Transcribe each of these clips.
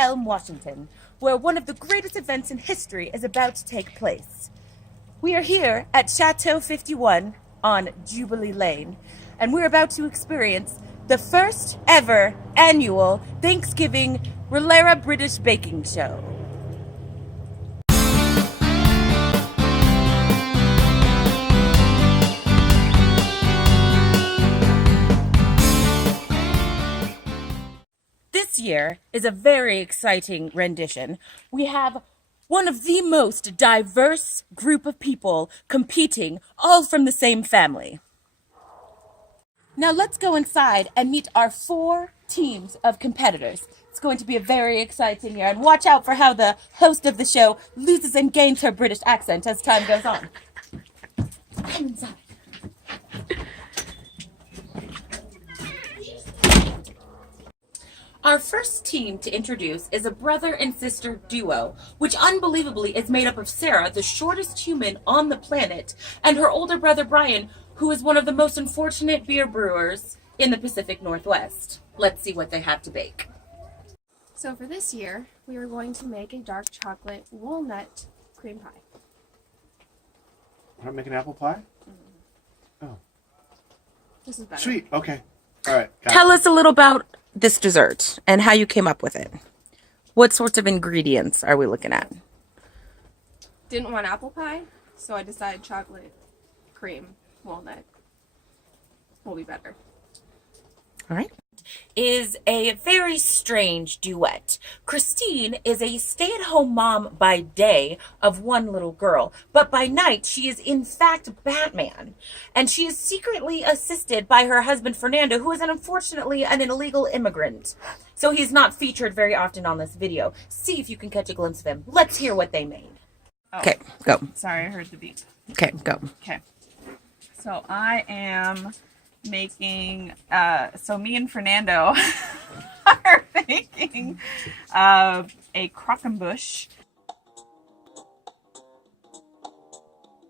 Elm, Washington, where one of the greatest events in history is about to take place. We are here at Chateau 51 on Jubilee Lane, and we're about to experience the first ever annual Thanksgiving Rillera British Baking Show. This year is a very exciting rendition. We have one of the most diverse group of people competing, all from the same family. Now let's go inside and meet our 4 teams of competitors. It's going to be a very exciting year, and watch out for how the host of the show loses and gains her British accent as time goes on. Come inside. Our first team to introduce is a brother and sister duo, which unbelievably is made up of Sarah, the shortest human on the planet, and her older brother Brian, who is one of the most unfortunate beer brewers in the Pacific Northwest. Let's see what they have to bake. So for this year, we are going to make a dark chocolate walnut cream pie. We're not making apple pie? Oh. This is better. Sweet. Okay. All right. Tell us a little about this dessert and how you came up with it. What sorts of ingredients are we looking at? Didn't want apple pie, so I decided chocolate, cream, walnut will be better. All right. Is a very strange duet. Christine is a stay-at-home mom by day of one little girl, but by night she is in fact Batman. And she is secretly assisted by her husband Fernando, who is unfortunately an illegal immigrant. So he's not featured very often on this video. See if you can catch a glimpse of him. Let's hear what they made. Okay, go. Sorry, I heard the beep. Okay, go. Okay. So I am making, so me and Fernando are making a croquembouche.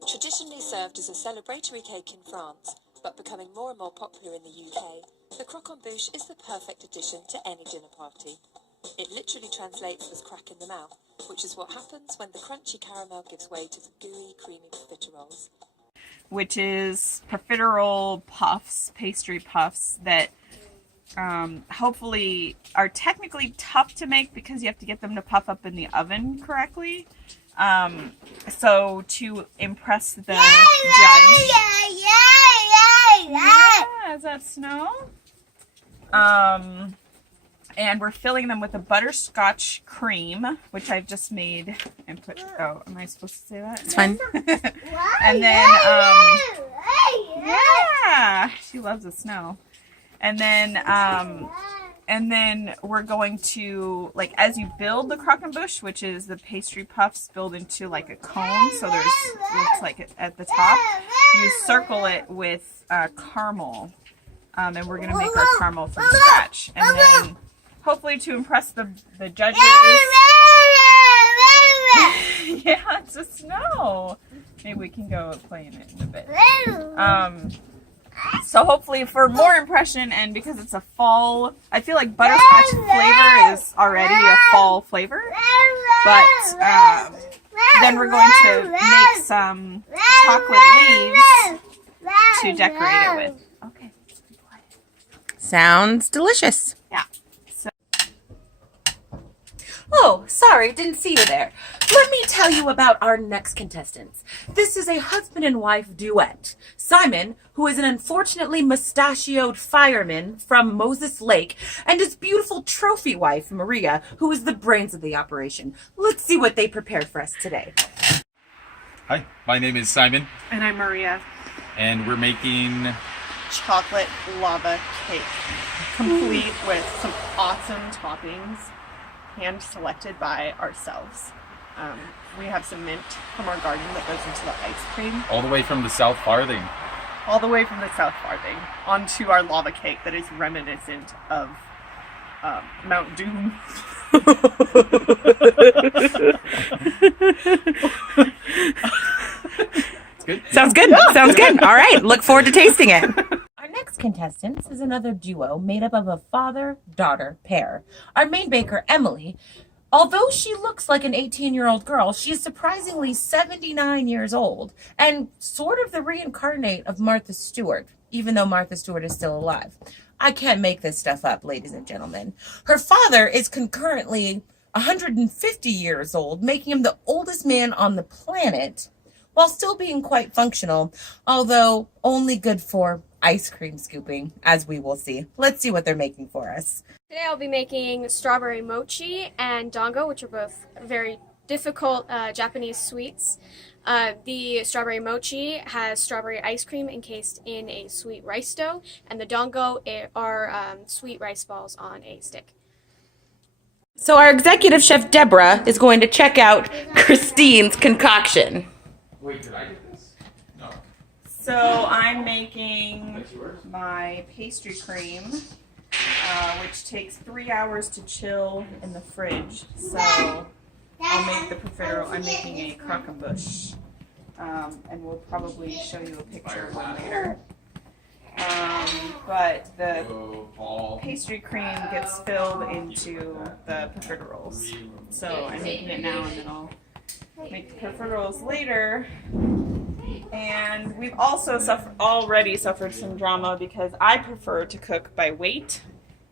Traditionally served as a celebratory cake in France, but becoming more and more popular in the UK, the croquembouche is the perfect addition to any dinner party. It literally translates as crack in the mouth, which is what happens when the crunchy caramel gives way to the gooey, creamy profiteroles. Which is profiterole puffs, pastry puffs that hopefully are technically tough to make because you have to get them to puff up in the oven correctly. So to impress the judge. Yeah, is that snow? And we're filling them with a butterscotch cream, which I've just made and put. Oh, am I supposed to say that? It's fine. And then, yeah, she loves the snow. And then we're going to, like, as you build the croquembouche, which is the pastry puffs build into like a cone, so there's looks like it at the top. You circle it with caramel, and we're gonna make our caramel from scratch, and then hopefully to impress the judges. Yeah, it's a snow. Maybe we can go play in it in a bit. So hopefully for more impression, and because it's a fall, I feel like butterscotch flavor is already a fall flavor. But then we're going to make some chocolate leaves to decorate it with. Okay. Sounds delicious. Yeah. Oh, sorry, didn't see you there. Let me tell you about our next contestants. This is a husband and wife duet. Simon, who is an unfortunately mustachioed fireman from Moses Lake, and his beautiful trophy wife, Maria, who is the brains of the operation. Let's see what they prepared for us today. Hi, my name is Simon, And I'm Maria. and we're making Chocolate lava cake, complete with some awesome toppings, hand selected by ourselves. We have some mint from our garden that goes into the ice cream, all the way from the South Farthing. all the way from the South Farthing onto our lava cake that is reminiscent of Mount Doom. It's good. Sounds good. Sounds good. All right. Look forward to tasting it. Our next contestant contestants is another duo made up of a father-daughter pair. Our main baker, Emily, although she looks like an 18-year-old girl, she is surprisingly 79 years old and sort of the reincarnate of Martha Stewart, even though Martha Stewart is still alive. I can't make this stuff up, ladies and gentlemen. Her father is concurrently 150 years old, making him the oldest man on the planet, while still being quite functional, although only good for ice cream scooping, as we will see. Let's see what they're making for us. Today I'll be making strawberry mochi and dango, which are both very difficult Japanese sweets. The strawberry mochi has strawberry ice cream encased in a sweet rice dough, and the dango are sweet rice balls on a stick. So our executive chef, Deborah, is going to check out Christine's concoction. Wait, did I get this? No. So I'm making my pastry cream, which takes 3 hours to chill in the fridge. So I'll make the profiterole. I'm making a croquembouche, and we'll probably show you a picture of one later. But the pastry cream gets filled into the profiteroles. So I'm making it now, and then I'll make the profiteroles later. And we've also already suffered some drama because I prefer to cook by weight,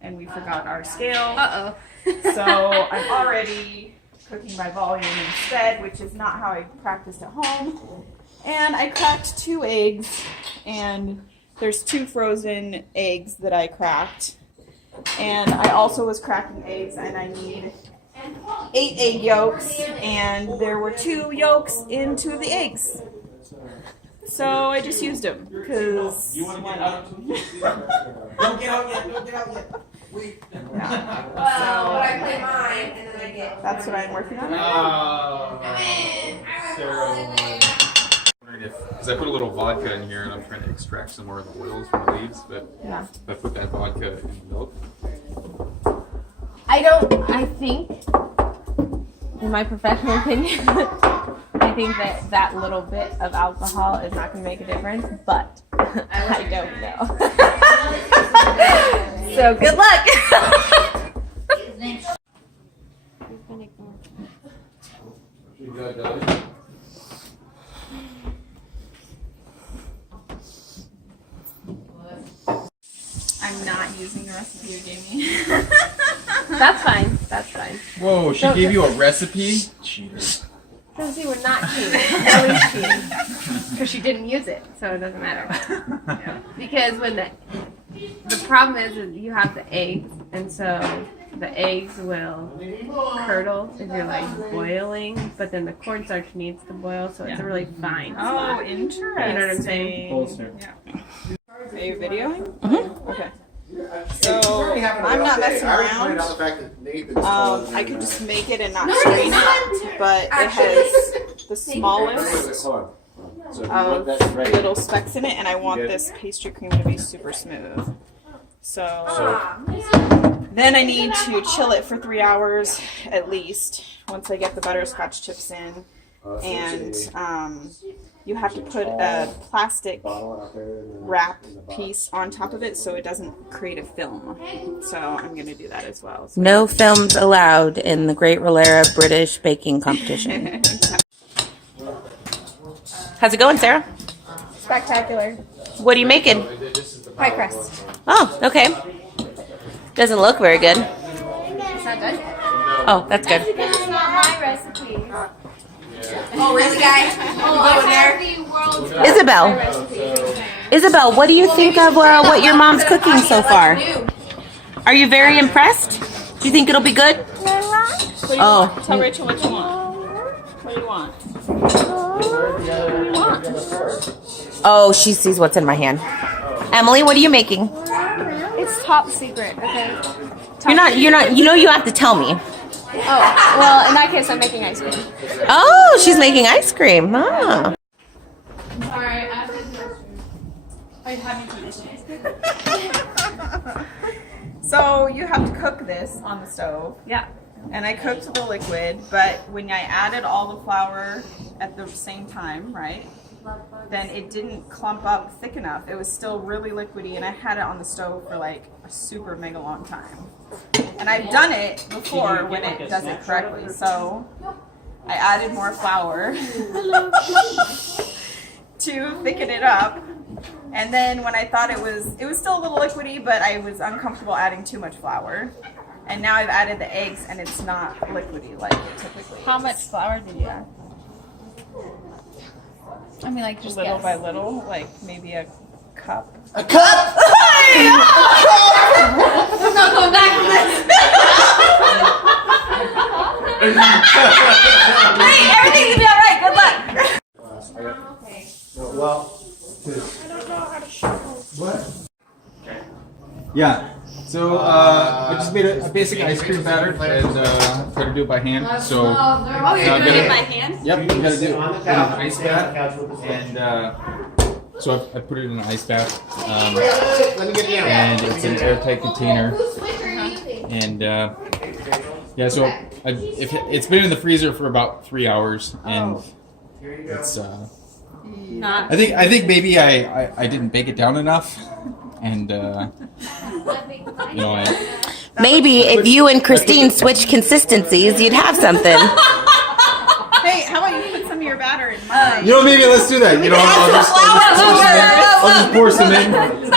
and we forgot our scale. Uh-oh. So I'm already cooking by volume instead, which is not how I practiced at home. And I cracked 2 eggs, and there's 2 frozen eggs that I cracked. And I also was cracking eggs, and I need 8 egg yolks, and there were 2 yolks in 2 of the eggs. So I just used them, because why not? Don't get out yet, don't get out yet. Well, I play mine and then I get. That's what I'm working on. Because I put a little vodka in here and I'm trying to extract some more of the oils from the leaves, but Yeah. if I put that vodka in the milk. I think, in my professional opinion, I think that little bit of alcohol is not going to make a difference, but I don't know. So good luck! I'm not using the recipe you gave me. That's fine. That's fine. Whoa, she gave you a recipe? Cheater. So see, we're not cheating. At least cheating. Because she didn't use it, so it doesn't matter. Because when the problem is you have the eggs, and so the eggs will curdle if you're like boiling, but then the cornstarch needs to boil, so it's a really fine spot. Oh, interesting. You know what I'm saying? Yeah. Are you videoing? Mm-hmm. Okay. So I'm not messing around. I could just make it and not strain it, but it has the smallest of little specks in it, and I want this pastry cream to be super smooth. So then I need to chill it for 3 hours at least once I get the butterscotch chips in, and you have to put a plastic wrap piece on top of it so it doesn't create a film. So I'm going to do that as well. So No films allowed in the Great Rolera British Baking Competition. How's it going, Sarah? Spectacular. What are you making? Pie crust. Oh, okay. Doesn't look very good. It's not done yet. Oh, that's good. Because it's not my recipe. Oh, really, guys? Oh, I have the world's Isabel, what do you think of what your mom's cooking so far? Are you very impressed? Do you think it'll be good? Oh. tell Rachel what you want. What do you want? Oh, she sees what's in my hand. Emily, what are you making? It's top secret, okay? You're not, you know you have to tell me. Oh, well, in that case, I'm making ice cream. Oh, she's making ice cream. Ah. Sorry, So you have to cook this on the stove. Yeah. And I cooked the liquid, but when I added all the flour at the same time, right? then it didn't clump up thick enough. It was still really liquidy, and I had it on the stove for like a super mega long time. And I've done it before when it does it correctly, so I added more flour to thicken it up. And then when I thought it was still a little liquidy, but I was uncomfortable adding too much flour. And now I've added the eggs, and it's not liquidy like it typically is. How much flour did you add? I mean, like just Little guess. by little, like maybe a cup. A cup? I'm not going back from this. Hey, everything's gonna be alright. Good luck. Well, what? Yeah. So I just made a basic ice cream batter and try to do it by hand. So Oh, you're doing it by hand? Yep, you gotta do it On the in an couch. ice bath. And so I put it in an ice bath. Let me get down. And it's an airtight container. Whose switch are you using? And yeah, so it's been in the freezer for about 3 hours, and it's Not. I think maybe I didn't bake it down enough, and you know Maybe if you and Christine switched consistencies, you'd have something. Hey, how about you put some of your batter in mine? you know maybe let's do that. You know I'll just pour some in. And then,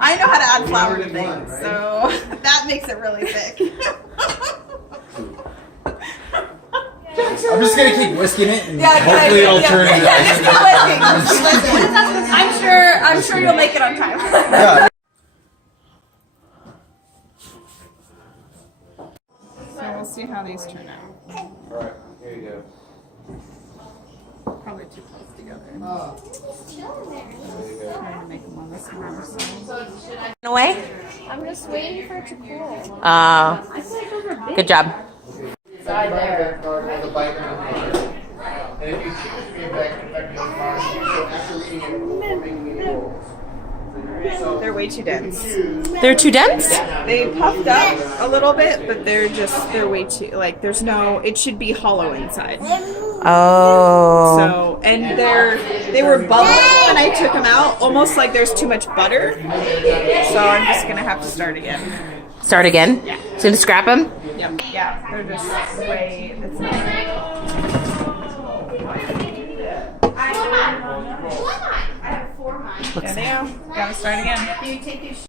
I know how to add flour to things, so that makes it really thick. I'm just gonna keep whisking it, and hopefully it'll turn into ice cream. I'm sure you'll make it on time. Yeah. So we'll see how these turn out. Alright, here you go. Probably too close together. There you go. Trying to make them on this one side. Away? I'm just waiting for it to cool. Good job. Side there. The bite and if you choose feedback, in fact, you'll find so after eating it before making any rolls. So They're way too dense. They're too dense? They puffed up a little bit, but they're way too, like, there's no, it should be hollow inside. Oh. So, and they were bubbling when I took them out, almost like there's too much butter. So I'm just gonna have to start again. Start again? Yeah. So to scrap them? Yep. Yeah, they're just way, it's not. I have 4 mine. There they go. Gotta start again. Do you take these